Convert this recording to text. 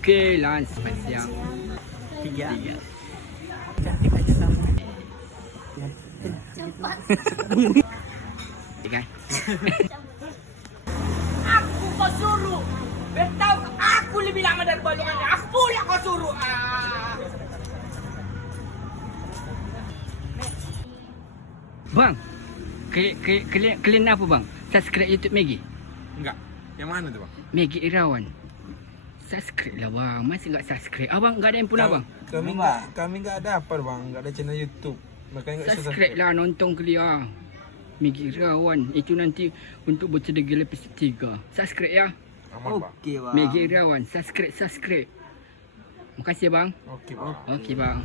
Okey, lunch makan siang. 3. 3. Cantik aja kamu. Kan? Aku kau suruh. Beritahu aku lebih lama dari balongannya. Aku pula kau suruh. Bang, kalian apa bang? Subscribe YouTube Maggie. Enggak. Yang mana tu bang? Maggie Irawan. Subscribe lah bang. Masih enggak subscribe? Abang enggak ada yang pula bang? Kami enggak ada apa bang. Enggak ada channel YouTube. Makanya enggak bisa Subscribe lah, nonton kelia. Maggie Irawan. Itu nanti untuk bercedera episode 3. Subscribe ya. Aman bang. Okey bang. Maggie Irawan. Subscribe. Makasih bang. Okey bang. Okey bang.